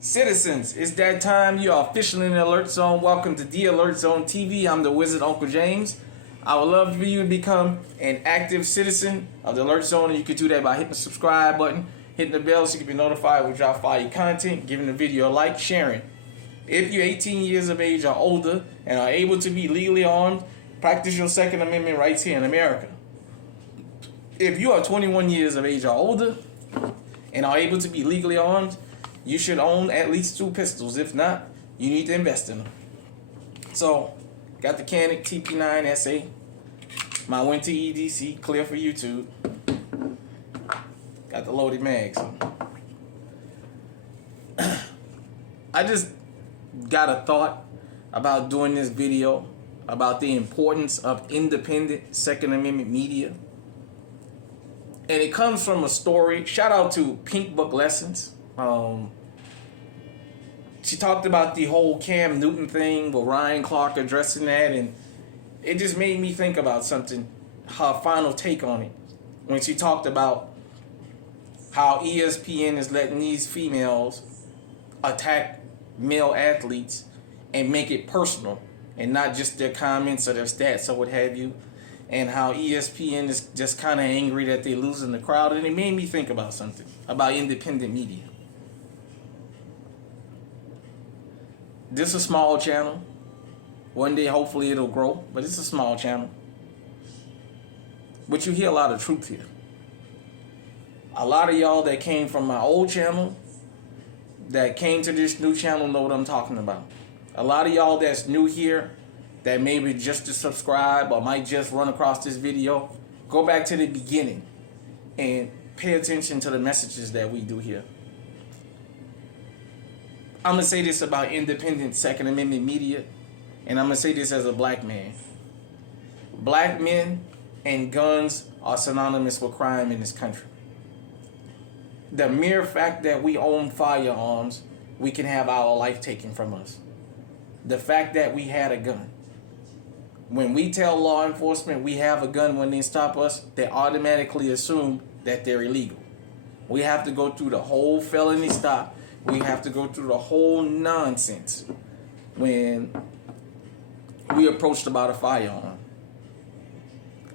Citizens, it's that time. You are officially in the Alert Zone. Welcome to the Alert Zone TV. I'm the Wizard Uncle James. I would love for you to become an active citizen of the Alert Zone, and you can do that by hitting the subscribe button, hitting the bell so you can be notified when we drop fire content, giving the video a like, sharing. If you're 18 years of age or older and are able to be legally armed, practice your Second Amendment rights here in America. If you are 21 years of age or older and are able to be legally armed, you should own at least 2 pistols. If not, you need to invest in them. So, got the Canik TP9 SA, my Winter EDC, clear for YouTube. Got the loaded mags. I just got a thought about doing this video about the importance of independent Second Amendment media. And it comes from a story. Shout out to Pink Book Lessons. She talked about the whole Cam Newton thing with Ryan Clark addressing that, and it just made me think about something, her final take on it, when she talked about how ESPN is letting these females attack male athletes and make it personal and not just their comments or their stats or what have you, and how ESPN is just kind of angry that they're losing the crowd. And it made me think about something, about independent media. This is a small channel. One day, hopefully, it'll grow, but it's a small channel. But you hear a lot of truth here. A lot of y'all that came from my old channel, that came to this new channel, know what I'm talking about. A lot of y'all that's new here, that maybe just to subscribe or might just run across this video, go back to the beginning and pay attention to the messages that we do here. I'm going to say this about independent Second Amendment media, and I'm going to say this as a black man. Black men and guns are synonymous with crime in this country. The mere fact that we own firearms, we can have our life taken from us. The fact that we had a gun. When we tell law enforcement we have a gun when they stop us, they automatically assume that they're illegal. We have to go through the whole felony stop. We have to go through the whole nonsense when we approached about a firearm.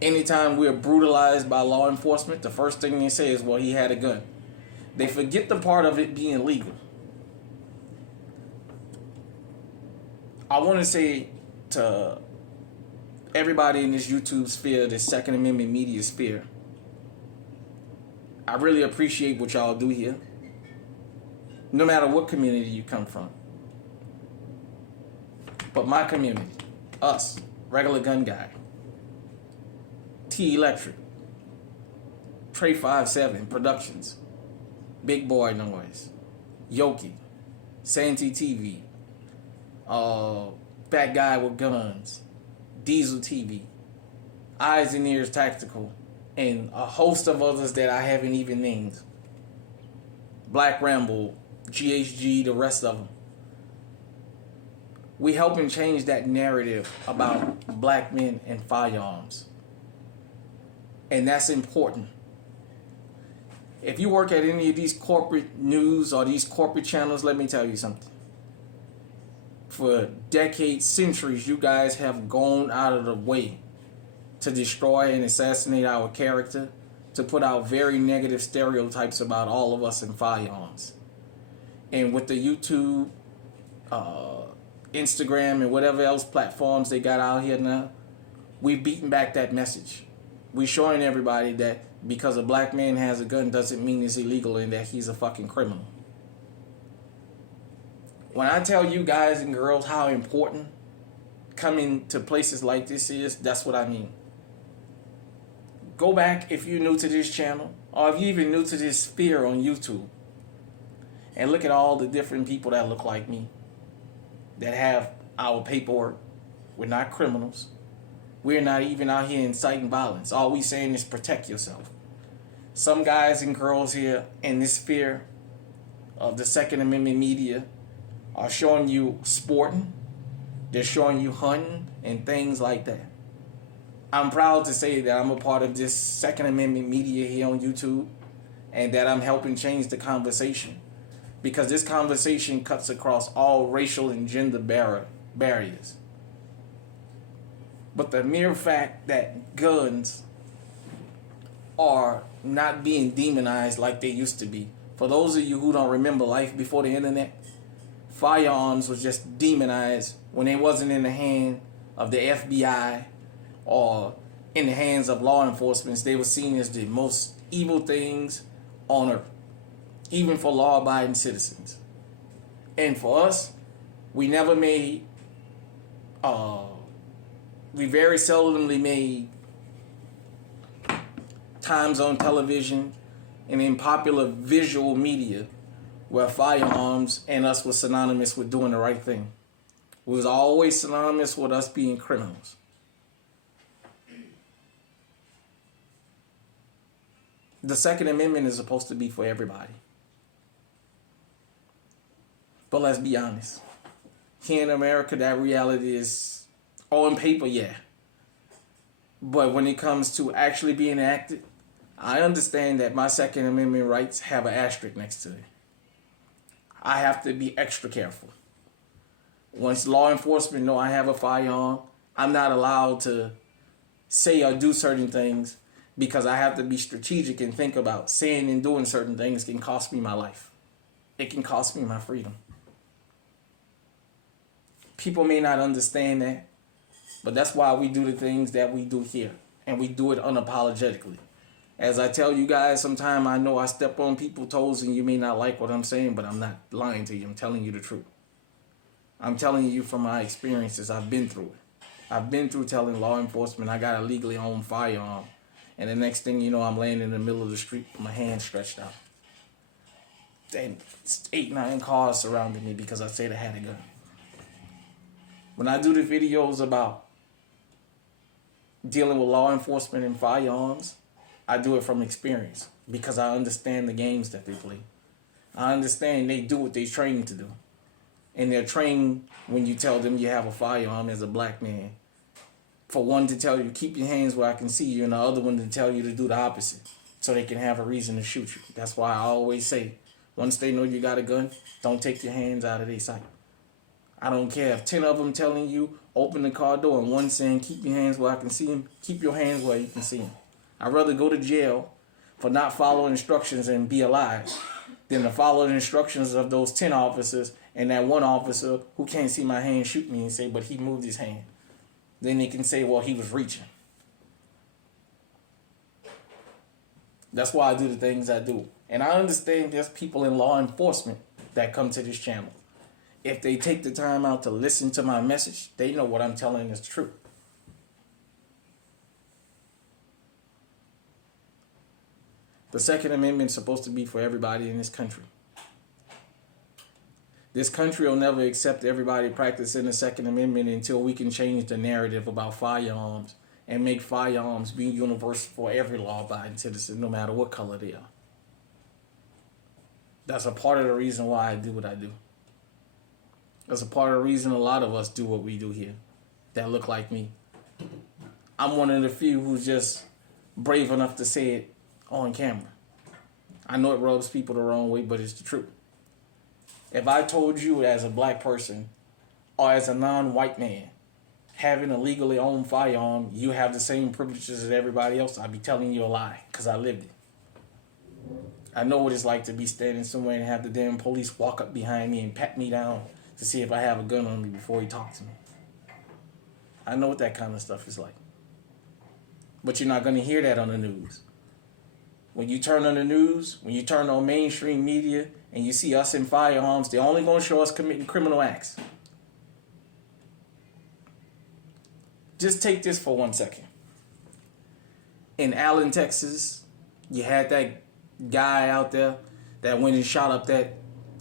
Anytime we're brutalized by law enforcement, the first thing they say is, well, he had a gun. They forget the part of it being legal. I want to say to everybody in this YouTube sphere, this Second Amendment media sphere, I really appreciate what y'all do here. No matter what community you come from. But my community, us, Regular Gun Guy, T Electric, Trey 57 Productions, Big Boy Noise, Yoki, Santee TV, Fat Guy with Guns, Diesel TV, Eyes and Ears Tactical, and a host of others that I haven't even named. Black Ramble, GHG, the rest of them. We helping change that narrative about black men and firearms. And that's important. If you work at any of these corporate news or these corporate channels, let me tell you something. For decades, centuries, you guys have gone out of the way to destroy and assassinate our character, to put out very negative stereotypes about all of us in firearms. And with the YouTube, Instagram, and whatever else platforms they got out here now, we've beaten back that message. We're showing everybody that because a black man has a gun doesn't mean it's illegal and that he's a fucking criminal. When I tell you guys and girls how important coming to places like this is, that's what I mean. Go back if you're new to this channel, or if you're even new to this sphere on YouTube, and look at all the different people that look like me, that have our paperwork. We're not criminals. We're not even out here inciting violence. All we saying is protect yourself. Some guys and girls here in this sphere of the Second Amendment media are showing you sporting. They're showing you hunting and things like that. I'm proud to say that I'm a part of this Second Amendment media here on YouTube, and that I'm helping change the conversation. because this conversation cuts across all racial and gender barriers. But the mere fact that guns are not being demonized like they used to be. For those of you who don't remember life before the internet, firearms was just demonized when it wasn't in the hand of the FBI or in the hands of law enforcement. They were seen as the most evil things on earth, even for law-abiding citizens. And for us, we never made, we very seldomly made times on television and in popular visual media where firearms and us was synonymous with doing the right thing. It was always synonymous with us being criminals. The Second Amendment is supposed to be for everybody. But let's be honest. Here in America, that reality is on paper, yeah. But when it comes to actually being enacted, I understand that my Second Amendment rights have an asterisk next to it. I have to be extra careful. Once law enforcement know I have a firearm, I'm not allowed to say or do certain things because I have to be strategic and think about saying and doing certain things can cost me my life. It can cost me my freedom. People may not understand that, but that's why we do the things that we do here, and we do it unapologetically. As I tell you guys, sometimes I know I step on people's toes and you may not like what I'm saying, but I'm not lying to you. I'm telling you the truth. I'm telling you from my experiences. I've been through it. I've been through telling law enforcement I got a legally owned firearm, and the next thing you know, I'm laying in the middle of the street with my hands stretched out. And 8, 9 cars surrounded me because I said I had a gun. When I do the videos about dealing with law enforcement and firearms, I do it from experience because I understand the games that they play. I understand they do what they're trained to do. And they're trained when you tell them you have a firearm as a black man. For one to tell you, keep your hands where I can see you, and the other one to tell you to do the opposite so they can have a reason to shoot you. That's why I always say, once they know you got a gun, don't take your hands out of their sight. I don't care if 10 of them telling you, open the car door, and one saying, keep your hands where I can see them. Keep your hands where you can see them. I'd rather go to jail for not following instructions and be alive than to follow the instructions of those 10 officers and that one officer who can't see my hand shoot me and say, but he moved his hand. Then they can say, well, he was reaching. That's why I do the things I do. And I understand there's people in law enforcement that come to this channel. If they take the time out to listen to my message, they know what I'm telling is true. The Second Amendment is supposed to be for everybody in this country. This country will never accept everybody practicing the Second Amendment until we can change the narrative about firearms and make firearms be universal for every law-abiding citizen, no matter what color they are. That's a part of the reason why I do what I do. That's a part of the reason a lot of us do what we do here that look like me. I'm one of the few who's just brave enough to say it on camera. I know it rubs people the wrong way, but it's the truth. If I told you as a black person or as a non-white man having a legally owned firearm, you have the same privileges as everybody else, I'd be telling you a lie because I lived it. I know what it's like to be standing somewhere and have the damn police walk up behind me and pat me down to see if I have a gun on me before he talks to me. I know what that kind of stuff is like. But you're not going to hear that on the news. When you turn on the news, when you turn on mainstream media and you see us in firearms, they're only going to show us committing criminal acts. Just take this for 1 second. In Allen, Texas, you had that guy out there that went and shot up that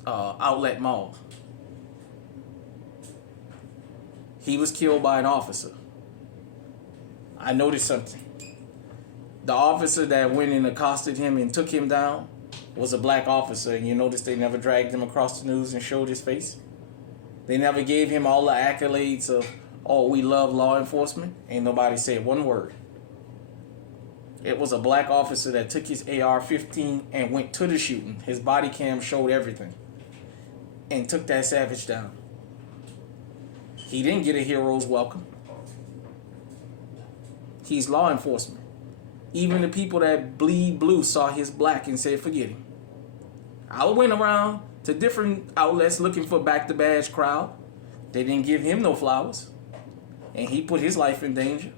outlet mall. He was killed by an officer. I noticed something. The officer that went and accosted him and took him down was a black officer, and you notice they never dragged him across the news and showed his face? They never gave him all the accolades of, oh, we love law enforcement. Ain't nobody said one word. It was a black officer that took his AR-15 and went to the shooting. His body cam showed everything. and took that savage down. He didn't get a hero's welcome. He's law enforcement. Even the people that bleed blue saw his black and said, forget him. I went around to different outlets looking for back the badge crowd. They didn't give him no flowers. And he put his life in danger.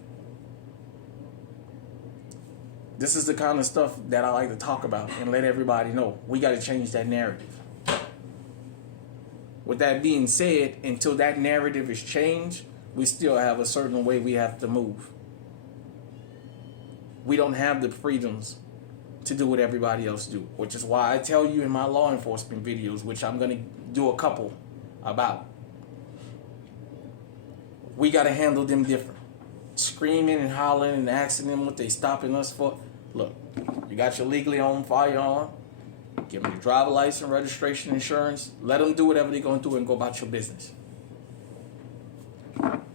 This is the kind of stuff that I like to talk about and let everybody know. We got to change that narrative. With that being said, until that narrative is changed, we still have a certain way we have to move. We don't have the freedoms to do what everybody else do, which is why I tell you in my law enforcement videos, which I'm going to do a couple about. We got to handle them different. Screaming and hollering and asking them what they stopping us for. Look, you got your legally owned firearm. Give them your driver license, registration, insurance. Let them do whatever they're going to do and go about your business.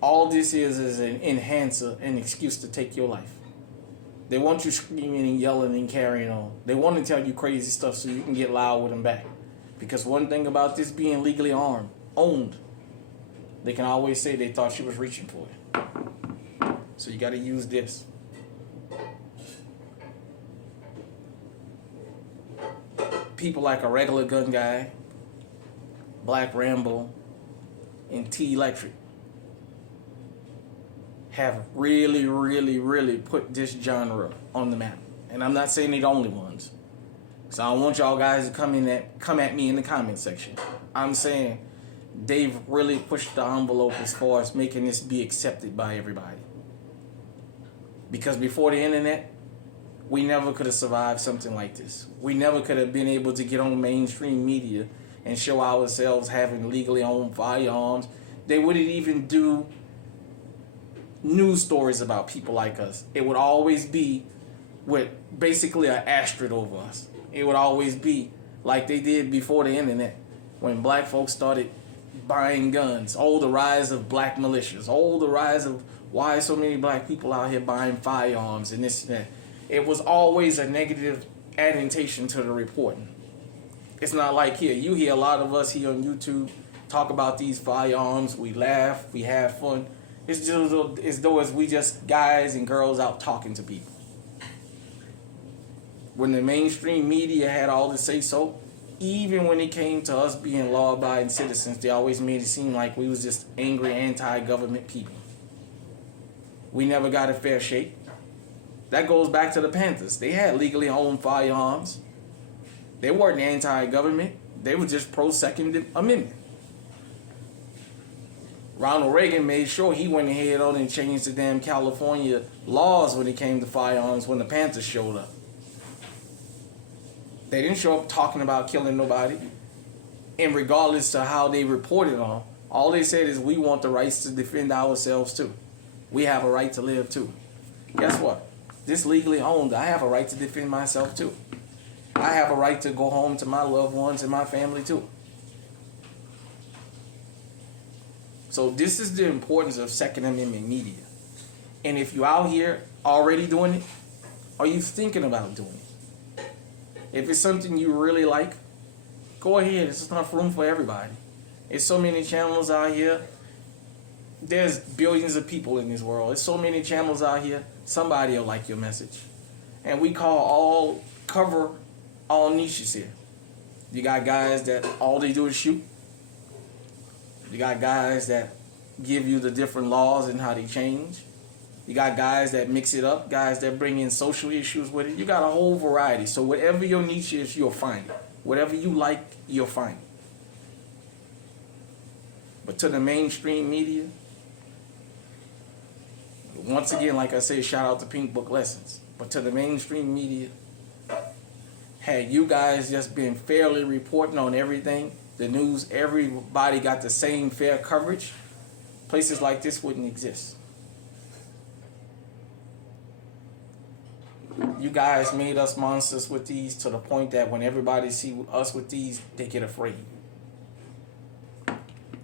All this is an enhancer, an excuse to take your life. They want you screaming and yelling and carrying on. They want to tell you crazy stuff so you can get loud with them back. Because one thing about this being legally owned, they can always say they thought you was reaching for it. So you got to use this. People like a regular gun guy, Black Rambo, and T Electric have really, really, really put this genre on the map. And I'm not saying they're the only ones. So I don't want y'all guys to come at me in the comment section. I'm saying they've really pushed the envelope as far as making this be accepted by everybody. Because before the internet, we never could have survived something like this. We never could have been able to get on mainstream media and show ourselves having legally owned firearms. They wouldn't even do news stories about people like us. It would always be with basically an asterisk over us. It would always be like they did before the internet, when black folks started buying guns. Oh, the rise of black militias. Oh, the rise of why so many black people out here buying firearms and this and that. It was always a negative adaptation to the reporting. It's not like here. You hear a lot of us here on YouTube talk about these firearms. We laugh. We have fun. It's just as though we just guys and girls out talking to people. When the mainstream media had all to say so, even when it came to us being law-abiding citizens, they always made it seem like we was just angry, anti-government people. We never got a fair shake. That goes back to the Panthers. They had legally owned firearms. They weren't anti-government. They were just pro-Second Amendment. Ronald Reagan made sure he went ahead on and changed the damn California laws when it came to firearms when the Panthers showed up. They didn't show up talking about killing nobody. And regardless to how they reported on, all they said is we want the rights to defend ourselves too. We have a right to live too. Guess what? This legally owned, I have a right to defend myself too. I have a right to go home to my loved ones and my family too. So this is the importance of Second Amendment media. And if you're out here already doing it, are you thinking about doing it? If it's something you really like, go ahead. It's enough room for everybody. There's so many channels out here. There's billions of people in this world. There's so many channels out here. Somebody will like your message. And we cover all niches here. You got guys that all they do is shoot. You got guys that give you the different laws and how they change. You got guys that mix it up, guys that bring in social issues with it. You got a whole variety. So whatever your niche is, you'll find it. Whatever you like, you'll find it. But to the mainstream media, once again, like I said, shout out to Pink Book Lessons. But to the mainstream media, had you guys just been fairly reporting on everything, the news, everybody got the same fair coverage, places like this wouldn't exist. You guys made us monsters with these to the point that when everybody see us with these, they get afraid.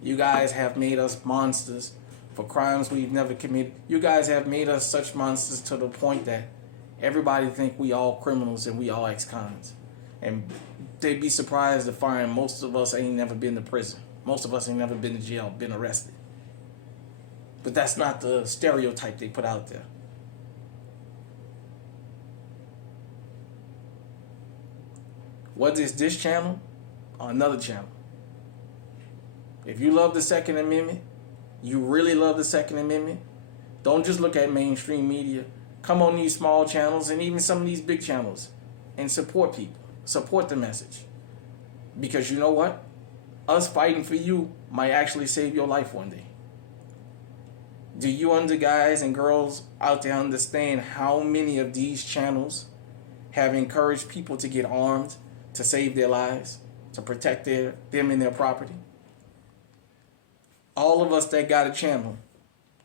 You guys have made us monsters for crimes we've never committed. You guys have made us such monsters to the point that everybody think we all criminals and we all ex-cons. And they'd be surprised to find most of us ain't never been to prison. Most of us ain't never been to jail, been arrested. But that's not the stereotype they put out there. Whether it's this channel or another channel, if you love the Second Amendment, you really love the Second Amendment, don't just look at mainstream media. Come on these small channels and even some of these big channels and support people. Support the message. Because you know what? Us fighting for you might actually save your life one day. Do you guys and girls out there understand how many of these channels have encouraged people to get armed to save their lives, to protect them and their property? All of us that got a channel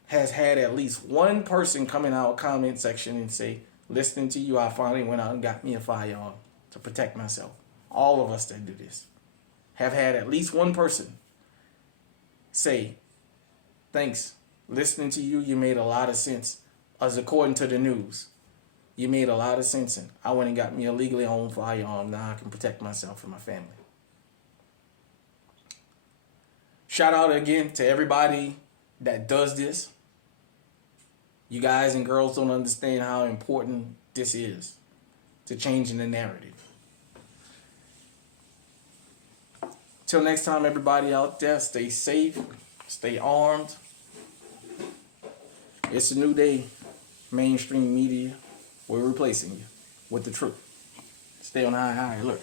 has had at least one person come in our comment section and say, listening to you, I finally went out and got me a firearm to protect myself. All of us that do this have had at least one person say, thanks. Listening to you, you made a lot of sense. As according to the news, you made a lot of sense. And I went and got me a legally owned firearm. Now I can protect myself and my family. Shout out again to everybody that does this. You guys and girls don't understand how important this is to changing the narrative. Till next time, everybody out there, stay safe, stay armed. It's a new day. Mainstream media, we're replacing you with the truth. Stay on high alert.